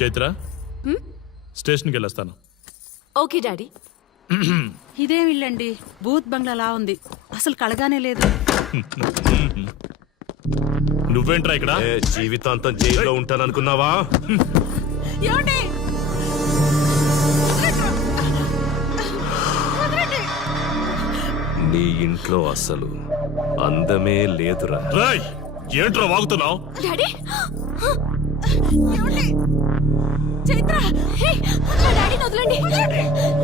చైత్ర స్టేషన్కి వెళ్ళొస్తాను. Okay daddy. ఇదేం ఇల్లండి, బూత్ బంగ్లాలా ఉంది, అసలు కళగానే లేదు. నువ్వేంట్రా ఇక్కడ? జీవితాంతం జైల్లో ఉంటాననుకున్నావా? నీ ఇంట్లో అసలు అందమే లేదురా. రేయ్, ఏంట్రా వాగుతున్నావు? డాడీ చైత్ర, డాడీని వదలండి,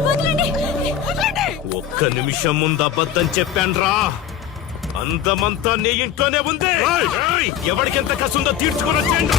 వదలండి, వదలండి. ఒక్క నిమిషం ముందు అబద్ధం చెప్పాన్రా. అందమంతా నీ ఇంట్లోనే ఉంది. ఎవరికెంత కసుందో తీర్చుకొని వచ్చేయండి.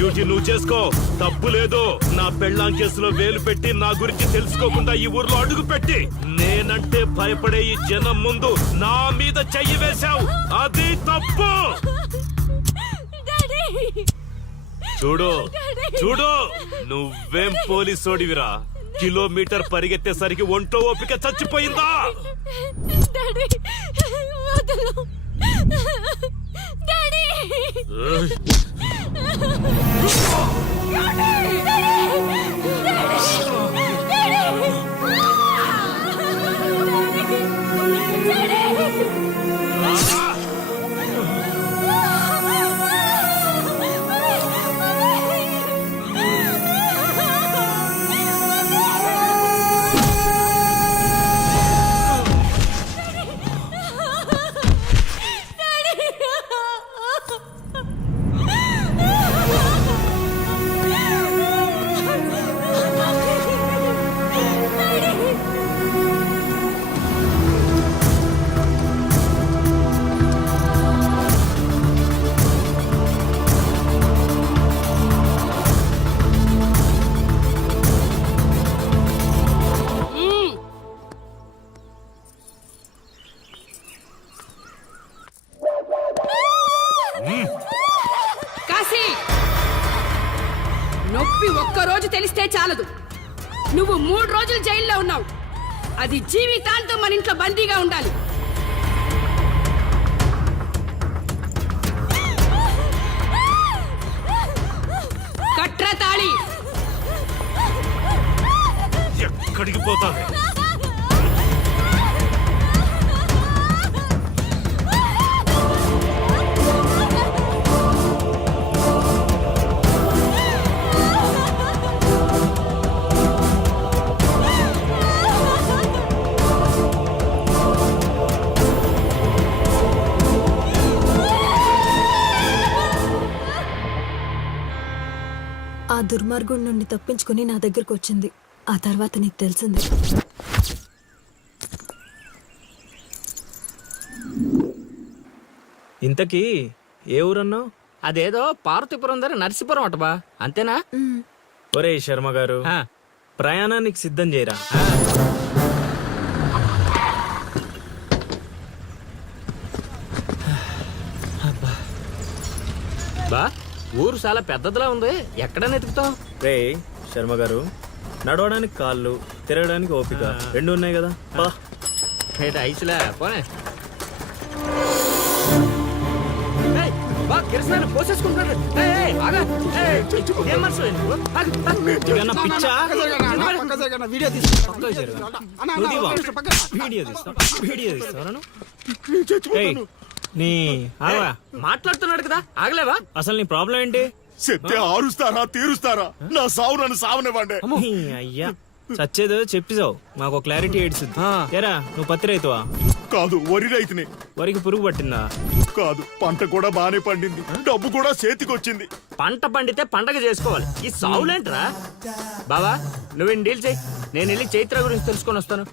డ్యూటీ నువ్వు చేసుకో, తప్పు లేదు. నా పెళ్ళాం కేసులో వేలు పెట్టి నా గురించి తెలుసుకోకుండా ఈ ఊర్లో అడుగు పెట్టి నేనంటే భయపడే ఈ జనం ముందు నా మీద చెయ్యి వేశావు, అది తప్పు. చూడు చూడు, నువ్వేం పోలీసోడివిరా? కిలోమీటర్ పరిగెత్తేసరికి ఒంట్లో ఓపిక చచ్చిపోయిందా? నొప్పి ఒక్కరోజు తెలిస్తే చాలదు, నువ్వు 3 రోజులు జైల్లో ఉన్నావు. అది జీవితాంతం మన ఇంట్లో బందీగా ఉండాలి. కట్రా తాళి. ఎక్కడికి పోతావే? ఆ దుర్మార్గుడి నుండి తప్పించుకుని నా దగ్గరకు వచ్చింది. ఆ తర్వాత నీకు తెలిసింది. ఇంతకీ ఏ ఊరన్నావు? అదేదో పార్వతీపురం దగ్గర నరసీపురం అటబా, అంతేనా? ఒరే శర్మ గారు, ప్రయాణానికి సిద్ధం చేయరా. బా, ఊరు చాలా పెద్దదిలా ఉంది, ఎక్కడ వెతుకుతావు? రే శర్మ గారు, నడవడానికి కాళ్ళు, తిరగడానికి ఓపిక 2 ఉన్నాయి కదా. ఐసులే పోనే. పోసేసుకుంటున్నాడు. మాట్లాడుతున్నాడు కదా, ఆగలేవా? అసలు నీ ప్రాబ్లం ఏంటి? చెప్తే ఆరుస్తారా తీరుస్తారా? నా సావు నన్ను సావనివ్వండి. అయ్యా చచ్చేదో చెప్పిసావు, మాకు క్లారిటీ ఏడ్చుద్ది. ఏరా నువ్వు పత్తి రైతువా? కాదు వరి రైతుని. వరికి పురుగు పట్టిందా? కాదు, పంట కూడా బానే పండింది, డబ్బు కూడా చేతికొచ్చింది. పంట పండితే పండగ చేసుకోవాలి. ఈ సావులేంట్రా? బావా నువ్వు డీల్ చేయి, నేను వెళ్ళి చైత్ర గురించి తెలుసుకొని వస్తాను.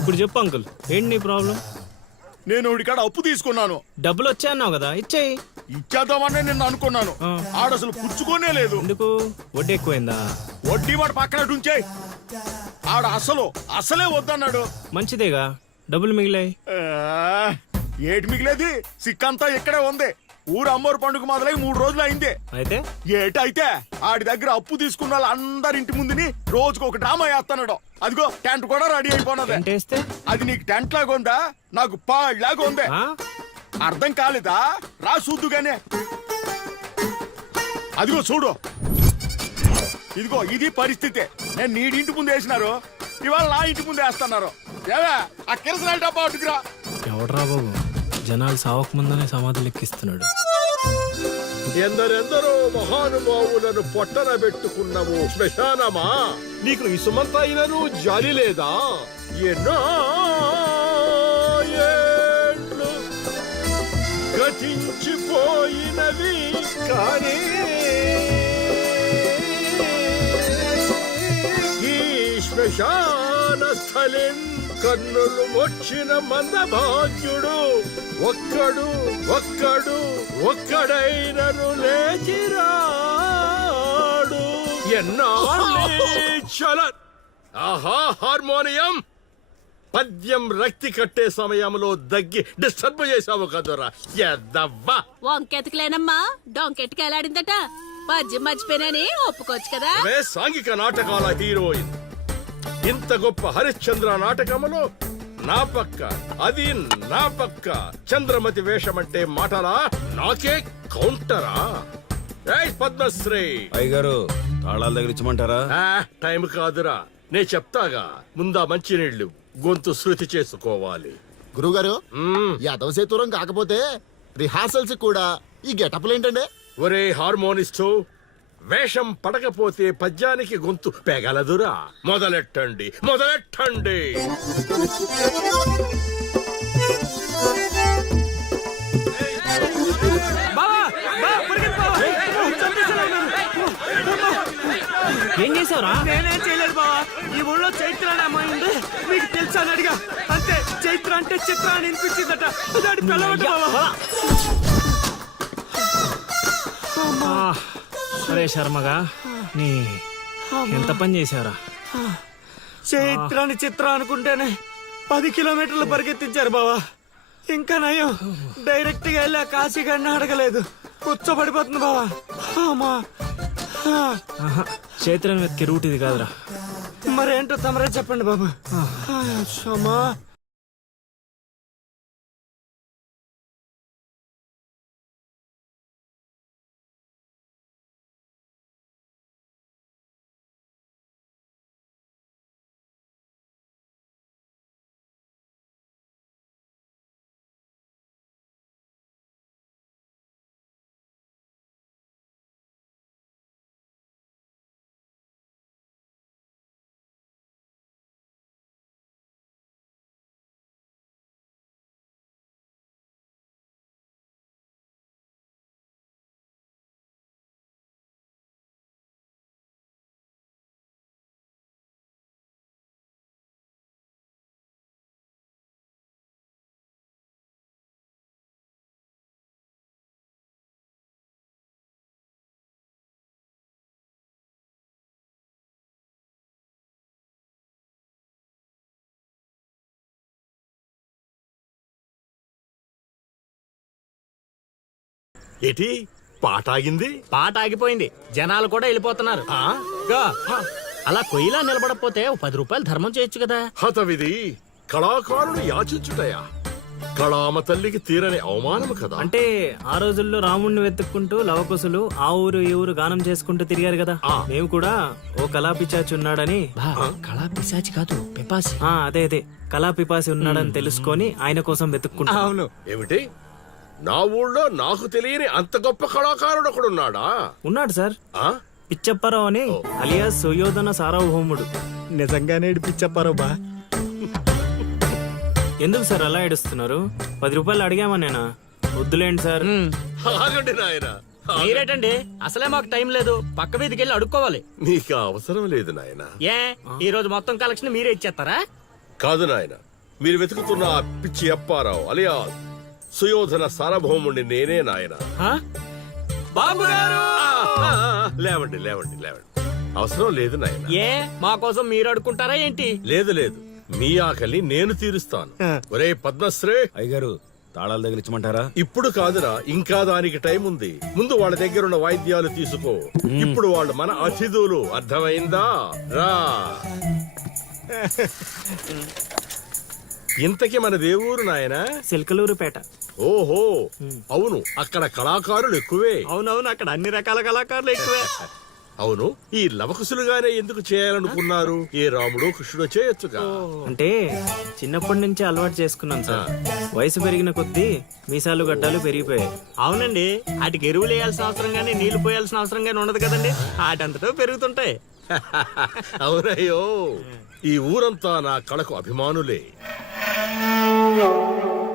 ఇప్పుడు చెప్పు అంకుల్, ఏంటి నీ ప్రాబ్లం? నేను కాడ అప్పు తీసుకున్నాను. డబ్బులు వచ్చాయన్నావు కదా, ఇచ్చేయి. ఇచ్చేద్దామని నేను అనుకున్నాను. ఆ. ఆడసలు పుచ్చుకోనే లేదు. ఎందుకు? వడ్డీ ఎక్కువైందా? వడ్డీ వాడు పక్కన ఉంచే. ఆడ అసలే వద్దన్నాడు. మంచిదేగా, డబ్బులు మిగిలాయి. ఆ, ఏటి మిగిలేది? సిక్కంతా ఇక్కడే ఉంది. ఊరు అమ్మోరు పండుగ మొదలై 3 రోజులు అయింది. అయితే ఏటైతే ఆడి దగ్గర అప్పు తీసుకున్న వాళ్ళందరి ఇంటి ముందుని రోజుకు ఒక డ్రామా వేస్తున్నాడు. అదిగో టెంట్ కూడా రెడీ అయిపోయినది. ఏంటేస్తే? అది నీకు టెంట్ లాగా ఉందా, నాకు పాళ్ళలాగా ఉంది. ఆ? అర్థం కాలేదా? రా చూద్దుగానే. అదిగో చూడు, ఇదిగో ఇది పరిస్థితి. నేను నీడింటి ముందు వేసినారు, ఇవాళ నా ఇంటి ముందు వేస్తున్నారు. ఏవే ఆ కిరసనాల డబ్బా అటుకురా. ఎవడరా బాబు, జనాలు సావక ముందనే సమాధులు ఎక్కిస్తున్నాడు. ఎందరెందరో మహానుభావులను పొట్టన పెట్టుకున్నావు శ్మశానమా, నీకు ఇసుమంతైనను జాలి లేదా? ఎన్నో ఏండ్లు గతించిపోయినవి కానీ ఈ శ్మశాన స్థలిం కన్నులు వచ్చిన మందభాగ్యుడు ఒక్కడైనను లేచిరాడు. ఎన్నాళ్ళ ఆహా హార్మోనియం పద్యం రక్తి కట్టే సమయంలో దగ్గి డిస్టర్బ్ చేసావు కదరా ఎద్దవ్వా. వంకెతకలేనమ్మా, డొంకెట్టుకు ఎలాడిందట. పద్యం మర్చిపోయినని ఒప్పుకోవచ్చు కదా. సాంఘిక నాటకాల హీరోయిన్ ఇంత గొప్ప హరిశ్చంద్ర నాటకములో నా పక్క చంద్రమతి వేషమంటే మాటలా, నాకే కౌంటరా? పద్మశ్రీ అయ్యగారు తాళాల దగ్గర ఇచ్చమంటారా? టైం కాదురా, నే చెప్తాగా. ముందా మంచినీళ్లు, గొంతు శృతి చేసుకోవాలి. గురుగారు, యాదవ సేతురం కాకపోతే రిహార్సల్స్ కూడా ఈ గెటప్లు ఏంటండి? ఒరే హార్మోనిస్టు, వేషం పడకపోతే పద్యానికి గొంతు పెగలదురా. మొదలెట్టండి. ఏం చేసావురా? నేనేం చేయలేదు బావా. ఈ ఊళ్ళో చైత్ర అనే అమ్మాయి ఉంది, మీకు తెలుసా అని అడిగా. అంతే, చైత్ర అంటే చిత్ర అని వినిపించిందట. దాని పిల్లవద్దు బావా. సరే శర్మగా, నీ ఎంత పని చేశారా? చైత్రాన్ని చిత్ర అనుకుంటేనే 10 కిలోమీటర్లు పరిగెత్తించారు బావా. ఇంకా నయం, డైరెక్ట్ గా వెళ్ళి ఆ కాశీగాడిని అడగలేదు. కూర్చోబడిపోతుంది బావా. చైత్రను వెతికే రూట్ ఇది కాదురా. మరేంటో తమరే చెప్పండి బాబు. అమ్మా, ఏటి పాట ఆగింది? పాట ఆగిపోయింది, జనాలు కూడా వెళ్ళిపోతున్నారు. గా, అలా కొయ్యిలా నిలబడకపోతే 10 రూపాయలు ధర్మం చేయొచ్చు కదా. హతవిధి కళాకారులు యాచించుటయా? కళామ తల్లికి తీరని అవమానము కదా. అంటే ఆ రోజుల్లో రాముణ్ణి వెతుక్కుంటూ లవకుశులు ఆ ఊరు ఈ ఊరు గానం చేసుకుంటూ తిరిగారు కదా. మేము కూడా ఓ కళా పిశాచి ఉన్నాడని. కళా పిశాచి కాదు, పిపాసి. అదే కళా పిపాసి ఉన్నాడని తెలుసుకొని ఆయన కోసం వెతుక్కుంటా. అవును. ఏమిటి, నా ఊళ్ళో నాకు తెలియని అంత గొప్ప కళాకారుడు ఒకడున్నాడా? ఉన్నాడు సార్, ఆ? పిచ్చప్పారావు అని, అలియాస్ సుయోధన సార్వభౌముడు. నిజంగానే పిచ్చప్పారో బా. ఎందుకు సార్ అలా ఏడుస్తున్నారు? 10 రూపాయలు అడిగామా నేనా? వద్దులేండి సార్. ఆగండి నాయన, మీరేటండి, అసలే మాకు టైం లేదు. పక్క వీధికి వెళ్ళి అడుక్కోవాలి. నీకు అవసరం లేదు నాయన. ఏ ఈ రోజు మొత్తం కలెక్షన్ మీరే ఇచ్చేస్తారా? కాదు నాయన, మీరు వెతుకుతున్న ఆ పిచ్చి అప్పారావు అలియా సుయోధన సార్వభౌముణ్ణి నేనే నాయన. బాబు గారు, లేవండి లేవండి లేవండి, అవసరం లేదు నాయన. ఏ మా కోసం మీరు అడుక్కుంటారా ఏంటి? లేదు లేదు, మీ ఆకలి నేను తీరుస్తాను. ఒరే పద్మశ్రీ, అయ్యగారు తాళాలు తగిలించమంటారా? ఇప్పుడు కాదురా, ఇంకా దానికి టైం ఉంది. ముందు వాళ్ళ దగ్గర ఉన్న వాయిద్యాలు తీసుకో. ఇప్పుడు వాళ్ళు మన అతిథులు, అర్థమైందా? రా. ఇంతకీ మన దేవురు నాయనా? సిల్కలూరుపేట. ఓహో, అవును, అక్కడ కళాకారులు ఎక్కువే. అవునవును, అక్కడ అన్ని రకాల కళాకారులు ఎక్కువే. అవును, ఈ లవకుశులుగానే ఎందుకు చేయాలనుకున్నారు? ఏ రాముడు కృష్ణుడు చేయొచ్చుగా. అంటే చిన్నప్పటి నుంచి అలవాటు చేసుకున్నాను సార్. వయసు పెరిగిన కొద్దీ మీసాలు గడ్డాలు పెరిగిపోయాయి. అవునండి, వాటికి ఎరువులు వేయాల్సిన అవసరం గానీ నీళ్లు పోయాల్సిన అవసరం గానీ ఉండదు కదండి. వాటంతటో పెరుగుతుంటాయి. అవునయ్యో, ఈ ఊరంతా నా కళకు అభిమానులే.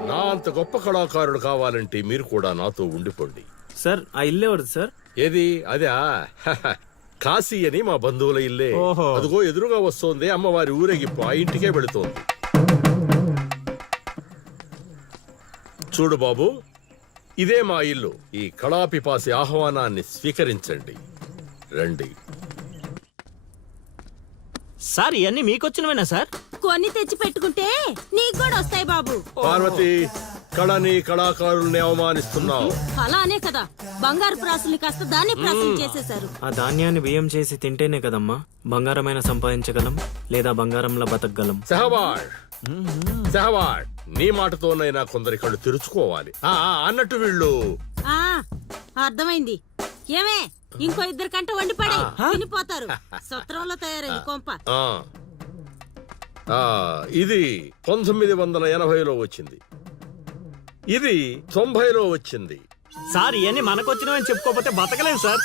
నా అంత గొప్ప కళాకారుడు కావాలంటే మీరు కూడా నాతో ఉండిపోండి. సార్ ఆ ఇల్లు ఎవరిది సార్? ఏది? అదే కాశీ అని మా బంధువుల ఇల్లే. ఓహో. అదిగో ఎదురుగా వస్తోంది అమ్మవారి ఊరేగింపు, ఆ ఇంటికే వెళుతోంది. చూడు బాబు, ఇదే మా ఇల్లు. ఈ కళాపిపాసి ఆహ్వానాన్ని స్వీకరించండి. రండి. సార్ ఇవన్నీ మీకొచ్చినవేనా సార్? కొన్ని తెచ్చి పెట్టుకుంటే నీకు కూడా వస్తాయి బాబు. పార్వతి, కళని కళాకారుల్ని అవమానిస్తున్నావు. అలానే కదా బంగారు ప్రాసుల్ని కాస్త దాన్ని ప్రాసులు చేసేశారు. ఆ ధాన్యాన్ని బియ్యం చేసి తింటేనే కదమ్మా బంగారమైన సంపాదించగలం, లేదా బంగారంలో బతకగలం. సహవాడ్ సహవాడ్, నీ మాటతోనైనా కొందరి కళ్ళు తెరుచుకోవాలి. అన్నట్టు వీళ్ళు ఆ అర్థమైంది. ఏమే ఇంకో 2 కంట వండి పడే తినిపోతారు. సత్రంలో తయారైంది కొంప. ఆ, ఆ, ఇది 1980లో వచ్చింది, ఇది 90లో వచ్చింది. సార్ ఇవన్నీ మనకొచ్చినవని చెప్పుకోకపోతే బతకలేం సార్.